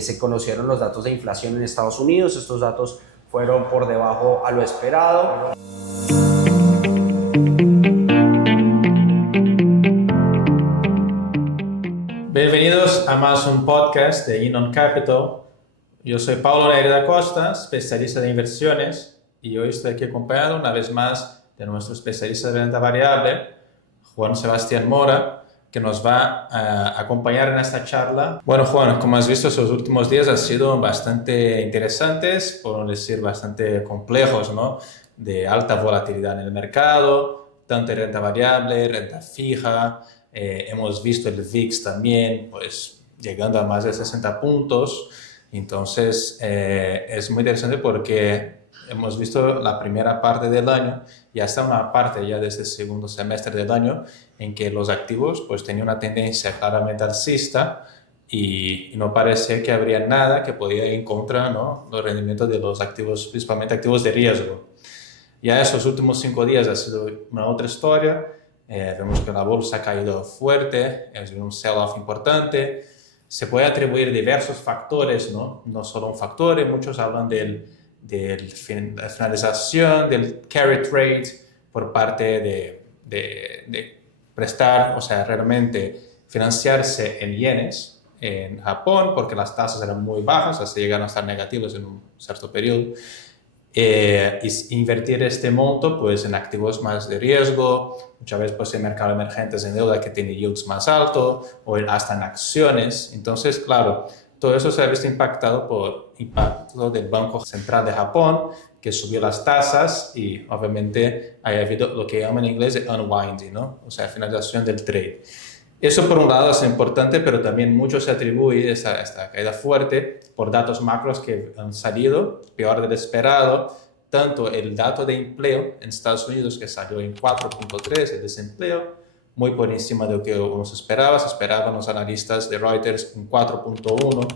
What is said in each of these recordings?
Se conocieron los datos de inflación en Estados Unidos, estos datos fueron por debajo a lo esperado. Bienvenidos a más un podcast de Inon Capital. Yo soy Paulo Nery da Costa, especialista de inversiones, y hoy estoy aquí acompañado una vez más de nuestro especialista de renta variable, Juan Sebastián Mora, que nos va a acompañar en esta charla. Bueno, Juan, como has visto, estos últimos días han sido bastante interesantes, por no decir bastante complejos, ¿no? De alta volatilidad en el mercado, tanto en renta variable, renta fija. Hemos visto el VIX también, pues llegando a más de 60 puntos. Entonces, es muy interesante porque hemos visto la primera parte del año y hasta una parte ya desde el segundo semestre del año en que los activos pues tenían una tendencia claramente alcista y no parecía que habría nada que podía ir en contra, ¿no? Los rendimientos de los activos, principalmente activos de riesgo. Ya esos últimos 5 días ha sido una otra historia. Vemos que la bolsa ha caído fuerte, es un sell-off importante. Se puede atribuir diversos factores, ¿no? No solo un factor, muchos hablan de la finalización del carry trade por parte de prestar, o sea, realmente financiarse en yenes en Japón, porque las tasas eran muy bajas, hasta llegaron a estar negativos en un cierto periodo. Y invertir este monto pues, en activos más de riesgo, muchas veces pues, en mercados emergentes en deuda que tiene yields más altos o hasta en acciones. Entonces, claro, todo eso se ha visto impactado por impacto del Banco Central de Japón, que subió las tasas y obviamente ha habido lo que llaman en inglés el unwinding, ¿no? O sea, finalización del trade. Eso por un lado es importante, pero también mucho se atribuye esta caída fuerte por datos macros que han salido peor del esperado. Tanto el dato de empleo en Estados Unidos, que salió en 4.3, el desempleo, muy por encima de lo que uno se esperaba. Se esperaban los analistas de Reuters en 4.1.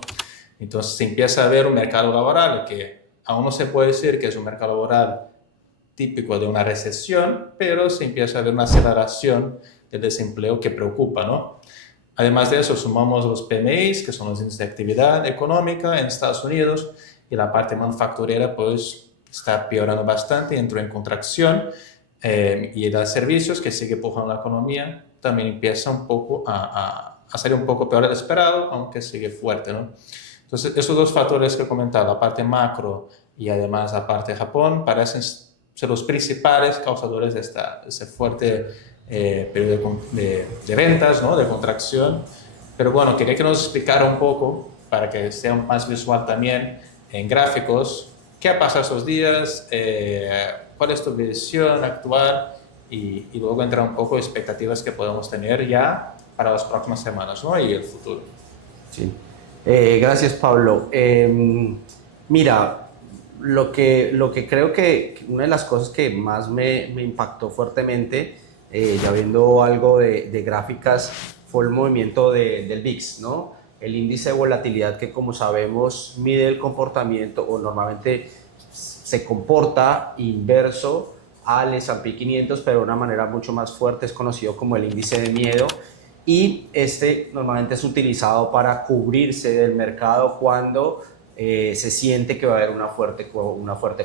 Entonces se empieza a ver un mercado laboral que aún no se puede decir que es un mercado laboral típico de una recesión, pero se empieza a ver una aceleración del desempleo que preocupa, ¿no? Además de eso, sumamos los PMIs, que son los índices de actividad económica en Estados Unidos, y la parte manufacturera, pues, está peorando bastante, entró en contracción, y los servicios, que sigue empujando la economía, también empieza un poco a salir un poco peor de lo esperado, aunque sigue fuerte, ¿no? Entonces, esos dos factores que he comentado, la parte macro y además la parte de Japón, parecen ser los principales causadores de ese fuerte periodo de ventas, ¿no? De contracción. Pero bueno, quería que nos explicara un poco, para que sea más visual también en gráficos, qué ha pasado estos días, cuál es tu visión actual y luego entrar un poco en expectativas que podemos tener ya para las próximas semanas, ¿no? Y el futuro. Sí. Gracias, Pablo. Mira, lo que creo que una de las cosas que más me impactó fuertemente, ya viendo algo de gráficas, fue el movimiento del VIX, ¿no? El índice de volatilidad que, como sabemos, mide el comportamiento o normalmente se comporta inverso al S&P 500, pero de una manera mucho más fuerte, es conocido como el índice de miedo. Y este normalmente es utilizado para cubrirse del mercado cuando se siente que va a haber una fuerte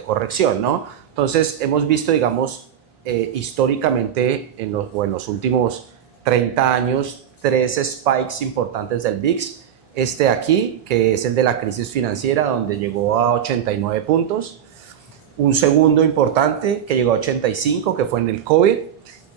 corrección, ¿no? Entonces hemos visto, digamos, históricamente en los últimos 30 años, 3 spikes importantes del VIX. Este aquí, que es el de la crisis financiera, donde llegó a 89 puntos. Un segundo importante que llegó a 85, que fue en el COVID.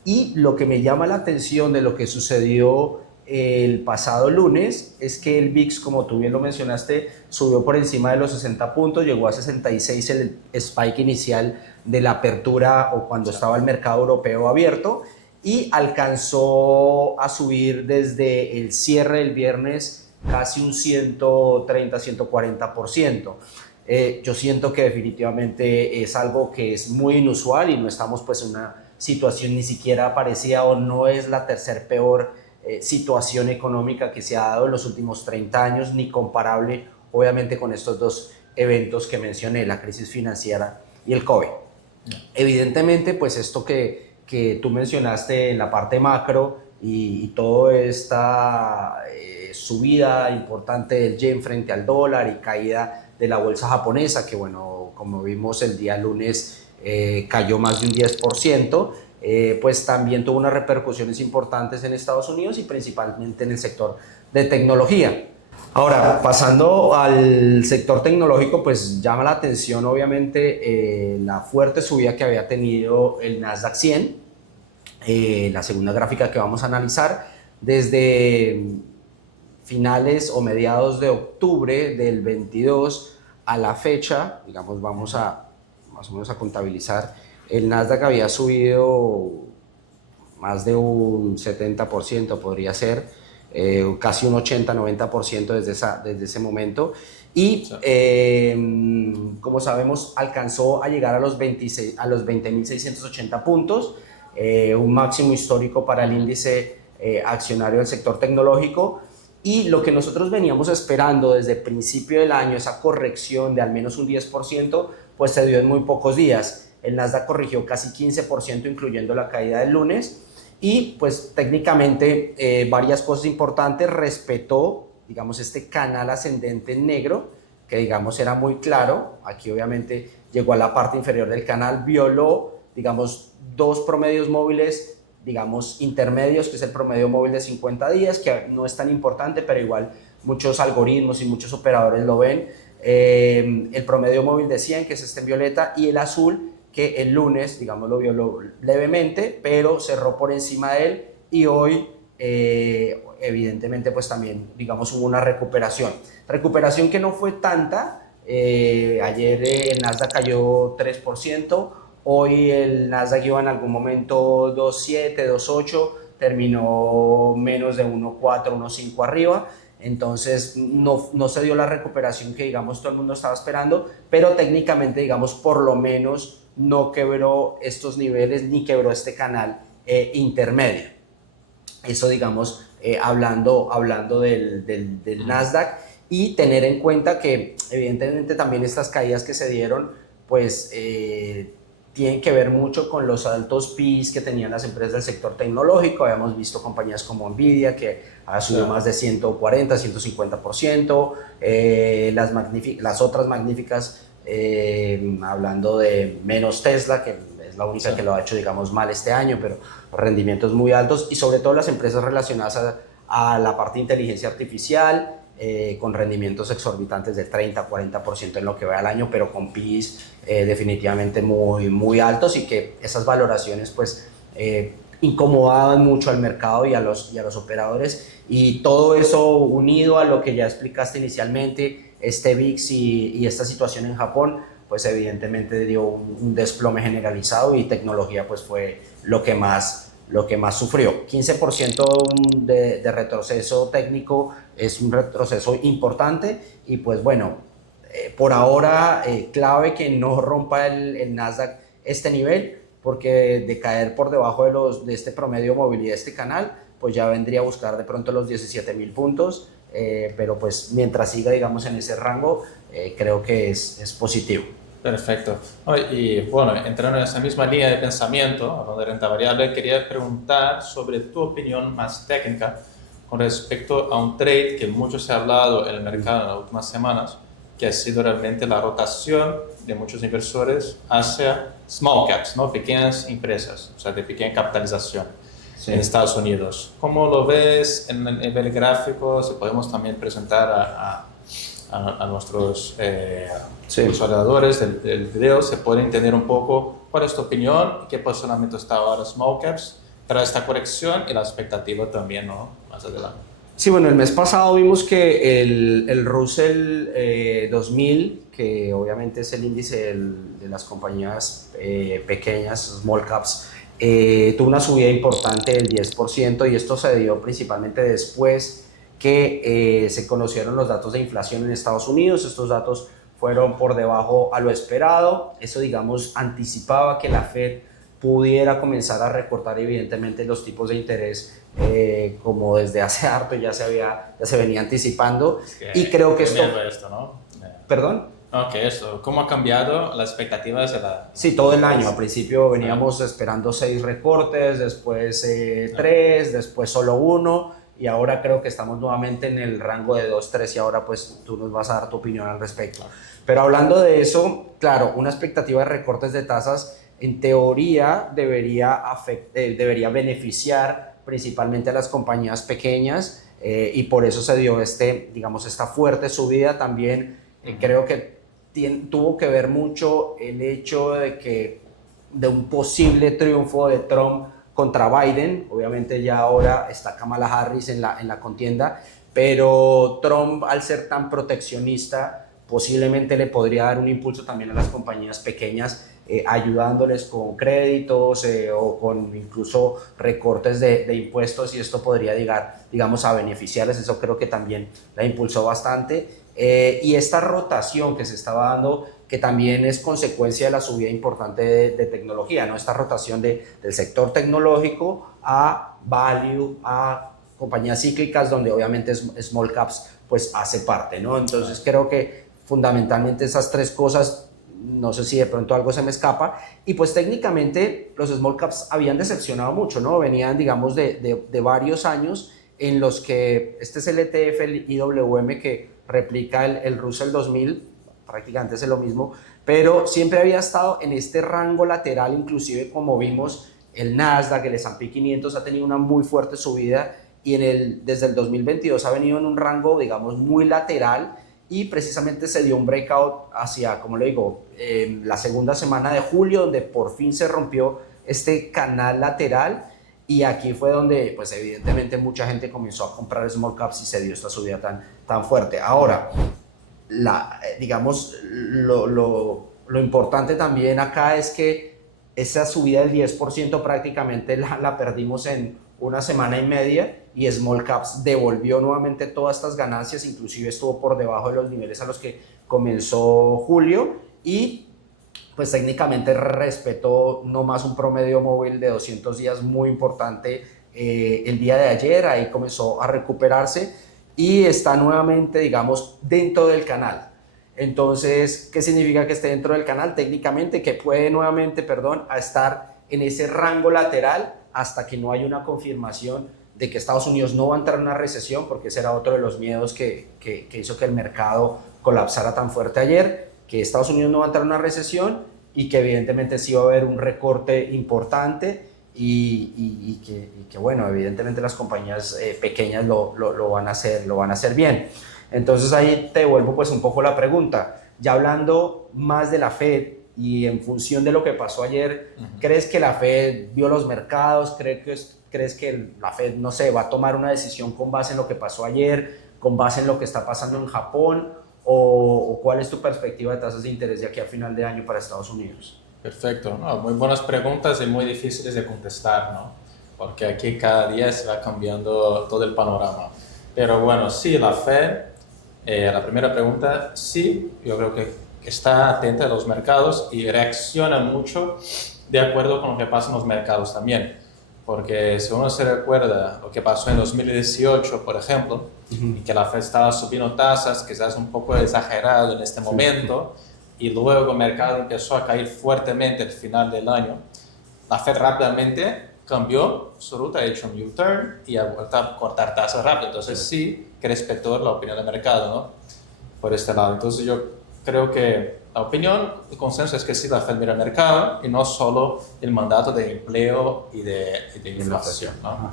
Y lo que me llama la atención de lo que sucedió el pasado lunes es que el VIX, como tú bien lo mencionaste, subió por encima de los 60 puntos, llegó a 66 el spike inicial de la apertura o cuando estaba el mercado europeo abierto, y alcanzó a subir desde el cierre del viernes casi un 130-140%. Yo siento que definitivamente es algo que es muy inusual y no estamos pues en una situación ni siquiera parecida, o no es la tercer peor situación económica que se ha dado en los últimos 30 años, ni comparable obviamente con estos dos eventos que mencioné, la crisis financiera y el COVID. Evidentemente, pues esto que tú mencionaste en la parte macro y toda esta subida importante del yen frente al dólar y caída de la bolsa japonesa, que bueno, como vimos el día lunes cayó más de un 10%, pues también tuvo unas repercusiones importantes en Estados Unidos y principalmente en el sector de tecnología. Ahora, pasando al sector tecnológico, pues llama la atención obviamente la fuerte subida que había tenido el Nasdaq 100, la segunda gráfica que vamos a analizar, desde finales o mediados de octubre del 22 a la fecha, digamos, vamos a más o menos a contabilizar, el Nasdaq había subido más de un 70%, podría ser, casi un 80-90% desde ese momento. Y como sabemos, alcanzó a llegar a los 20.680 puntos, un máximo histórico para el índice accionario del sector tecnológico. Y lo que nosotros veníamos esperando desde el principio del año, esa corrección de al menos un 10%, pues se dio en muy pocos días. El Nasdaq corrigió casi 15%, incluyendo la caída del lunes. Y pues técnicamente varias cosas importantes, respetó, digamos, este canal ascendente en negro, que digamos era muy claro. Aquí obviamente llegó a la parte inferior del canal, violó, digamos, dos promedios móviles, digamos, intermedios, que es el promedio móvil de 50 días, que no es tan importante, pero igual muchos algoritmos y muchos operadores lo ven. El promedio móvil de 100, que es este en violeta, y el azul, que el lunes, digamos, lo violó levemente, pero cerró por encima de él, y hoy, evidentemente, pues también, digamos, hubo una recuperación. Recuperación que no fue tanta. Ayer el Nasdaq cayó 3%, hoy el Nasdaq iba en algún momento 2.7, 2.8, terminó menos de 1.4, 1.5 arriba. Entonces no se dio la recuperación que, digamos, todo el mundo estaba esperando, pero técnicamente, digamos, por lo menos no quebró estos niveles ni quebró este canal intermedio. Eso, digamos, hablando del Nasdaq, y tener en cuenta que evidentemente también estas caídas que se dieron, pues tienen que ver mucho con los altos PIs que tenían las empresas del sector tecnológico. Habíamos visto compañías como Nvidia, que ha subido más de 140, 150%, las otras magníficas, hablando de menos Tesla, que es la única que lo ha hecho, digamos, mal este año, pero rendimientos muy altos, y sobre todo las empresas relacionadas a la parte de inteligencia artificial, con rendimientos exorbitantes del 30-40% en lo que va al año, pero con PIs definitivamente muy altos, y que esas valoraciones pues incomodaban mucho al mercado y a los operadores, y todo eso unido a lo que ya explicaste inicialmente, este VIX y esta situación en Japón, pues evidentemente dio un desplome generalizado, y tecnología pues fue lo que más sufrió. 15% de retroceso técnico es un retroceso importante, y pues bueno, por ahora clave que no rompa el Nasdaq este nivel, porque de caer por debajo de este promedio móvil y de este canal, pues ya vendría a buscar de pronto los 17.000 puntos, pero pues mientras siga, digamos, en ese rango, creo que es positivo. Perfecto. Y bueno, entrando en esa misma línea de pensamiento, hablando de renta variable, quería preguntar sobre tu opinión más técnica con respecto a un trade que mucho se ha hablado en el mercado en las últimas semanas, que ha sido realmente la rotación de muchos inversores hacia small caps, ¿no? Pequeñas empresas, o sea, de pequeña capitalización, sí, en Estados Unidos. ¿Cómo lo ves en el nivel gráfico? Si podemos también presentar a nuestros sí, visualizadores del video, se puede entender un poco cuál es tu opinión, qué posicionamiento está ahora small caps para esta corrección y la expectativa también, ¿no?, más adelante. Sí, bueno, el mes pasado vimos que el Russell 2000, que obviamente es el índice de las compañías pequeñas, small caps, tuvo una subida importante del 10%, y esto se dio principalmente después que se conocieron los datos de inflación en Estados Unidos. Estos datos fueron por debajo a lo esperado. Eso, digamos, anticipaba que la Fed pudiera comenzar a recortar evidentemente los tipos de interés, como desde hace harto ya se venía anticipando. Es que y creo que esto, ¿no? ¿Perdón? Ok, esto, ¿cómo ha cambiado las expectativas de la... Sí, todo el año. Al principio veníamos esperando 6 recortes, después 3, después solo uno, y ahora creo que estamos nuevamente en el rango de 2, 3, y ahora pues tú nos vas a dar tu opinión al respecto. Pero hablando de eso, claro, una expectativa de recortes de tasas en teoría debería beneficiar principalmente a las compañías pequeñas, y por eso se dio digamos, esta fuerte subida también. Creo que tuvo que ver mucho el hecho de un posible triunfo de Trump contra Biden. Obviamente ya ahora está Kamala Harris en la contienda, pero Trump, al ser tan proteccionista, posiblemente le podría dar un impulso también a las compañías pequeñas, ayudándoles con créditos, o con incluso recortes de impuestos, y esto podría digamos, a beneficiarles. Eso creo que también la impulsó bastante. Y esta rotación que se estaba dando, que también es consecuencia de la subida importante de tecnología, ¿no? Esta rotación del sector tecnológico a value, a compañías cíclicas, donde obviamente small caps pues hace parte, ¿no? Entonces creo que fundamentalmente esas tres cosas, no sé si de pronto algo se me escapa, y pues técnicamente los small caps habían decepcionado mucho, ¿no? Venían, digamos, de varios años en los que este es el ETF, el IWM, que replica el Russell 2000, prácticamente es lo mismo, pero siempre había estado en este rango lateral. Inclusive, como vimos, el Nasdaq, el S&P 500 ha tenido una muy fuerte subida, y desde el 2022 ha venido en un rango, digamos, muy lateral, y precisamente se dio un breakout hacia, como le digo, la segunda semana de julio, donde por fin se rompió este canal lateral, y aquí fue donde, pues evidentemente, mucha gente comenzó a comprar small caps y se dio esta subida tan fuerte. Ahora, digamos, lo importante también acá es que esa subida del 10% prácticamente la perdimos en una semana y media, y small caps devolvió nuevamente todas estas ganancias, inclusive estuvo por debajo de los niveles a los que comenzó julio, y pues técnicamente respetó nomás un promedio móvil de 200 días muy importante el día de ayer. Ahí comenzó a recuperarse y está nuevamente, digamos, dentro del canal. Entonces, ¿qué significa que esté dentro del canal? Técnicamente que puede nuevamente, a estar en ese rango lateral hasta que no haya una confirmación de que Estados Unidos no va a entrar en una recesión, porque ese era otro de los miedos que hizo que el mercado colapsara tan fuerte ayer, que Estados Unidos no va a entrar en una recesión, y que evidentemente sí va a haber un recorte importante, y que bueno, evidentemente las compañías pequeñas lo van a hacer bien. Entonces ahí te devuelvo pues un poco la pregunta, ya hablando más de la Fed y en función de lo que pasó ayer. ¿Crees que la Fed vio los mercados? ¿Crees que la Fed, no sé, va a tomar una decisión con base en lo que pasó ayer, con base en lo que está pasando en Japón? ¿O cuál es tu perspectiva de tasas de interés de aquí a final de año para Estados Unidos? Perfecto, no, muy buenas preguntas y muy difíciles de contestar, ¿no? Porque aquí cada día se va cambiando todo el panorama. Pero bueno, sí, la Fed, la primera pregunta, sí, yo creo que está atenta a los mercados y reacciona mucho de acuerdo con lo que pasa en los mercados también. Porque si uno se recuerda lo que pasó en 2018, por ejemplo, y que la Fed estaba subiendo tasas, quizás un poco exagerado en este momento, y luego el mercado empezó a caer fuertemente al final del año, la Fed rápidamente cambió su ruta, ha hecho un U-turn y ha vuelto a cortar tasas rápido. Entonces sí que respetó la opinión del mercado, ¿no? Por este lado. Entonces yo creo que la opinión, el consenso es que sí, la Fed mira el mercado y no solo el mandato de empleo y de inflación, ¿no?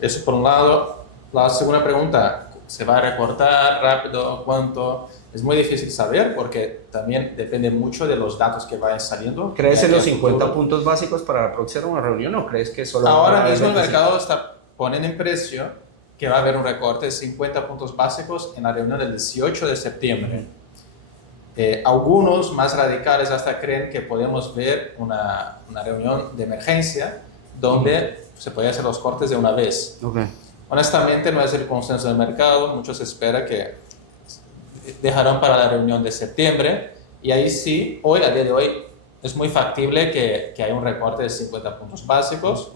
Eso por un lado. La segunda pregunta, ¿se va a recortar rápido? ¿Cuánto? Es muy difícil saber porque también depende mucho de los datos que vayan saliendo. ¿Crees en los 50 puntos básicos para la próxima reunión, o crees que solo ahora mismo el mercado está poniendo en precio que va a haber un recorte de 50 puntos básicos en la reunión del 18 de septiembre? Algunos más radicales hasta creen que podemos ver una reunión de emergencia donde se puede hacer los cortes de una vez. Honestamente no es el consenso del mercado, muchos esperan que dejarán para la reunión de septiembre, y ahí sí, hoy, a día de hoy, es muy factible que haya un recorte de 50 puntos básicos,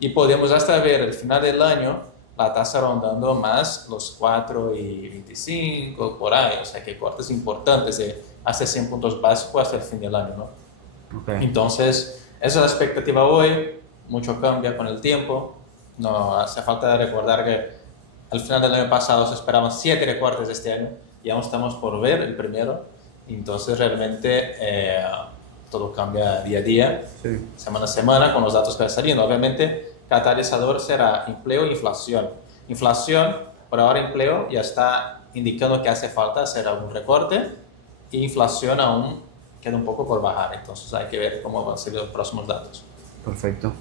y podemos hasta ver el final del año la tasa rondando más los 4,25 por ahí, o sea que cortes importantes de hasta 100 puntos básicos hasta el fin del año, ¿no? Okay. Entonces, esa es la expectativa hoy, mucho cambia con el tiempo, no hace falta recordar que al final del año pasado se esperaban 7 recortes este año y aún estamos por ver el primero, entonces realmente todo cambia día a día, Sí. semana a semana con los datos que van saliendo. Obviamente, catalizador será empleo e inflación. Inflación, por ahora empleo ya está indicando que hace falta hacer algún recorte y inflación aún queda un poco por bajar, entonces hay que ver cómo van a ser los próximos datos. Perfecto.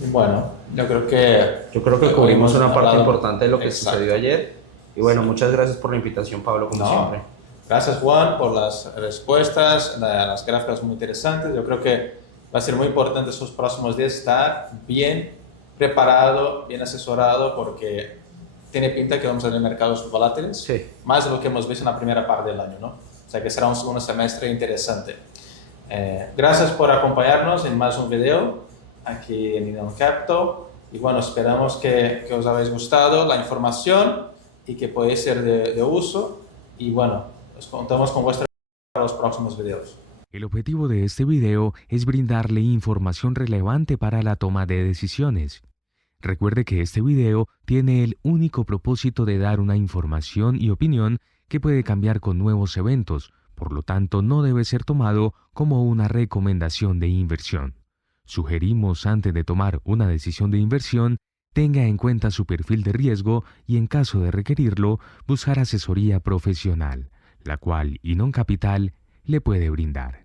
Y bueno, yo creo que cubrimos una parte hablado. importante de lo que Exacto. sucedió ayer. Y bueno, muchas gracias por la invitación, Pablo, como No, siempre. gracias Juan por las respuestas, las gráficas muy interesantes. Yo creo que va a ser muy importante estos próximos días estar bien preparado, bien asesorado, porque tiene pinta que vamos a tener mercados volátiles, Sí. más de lo que hemos visto en la primera parte del año, ¿no? O sea que será un segundo semestre interesante. Gracias por acompañarnos en más un video aquí en Inon Capital. Y bueno, esperamos que os habéis gustado la información y que puede ser de uso. Y bueno, os contamos con vuestra para los próximos videos. El objetivo de este video es brindarle información relevante para la toma de decisiones. Recuerde que este video tiene el único propósito de dar una información y opinión que puede cambiar con nuevos eventos, por lo tanto no debe ser tomado como una recomendación de inversión. Sugerimos antes de tomar una decisión de inversión, tenga en cuenta su perfil de riesgo y en caso de requerirlo, buscar asesoría profesional, la cual Inon Capital le puede brindar.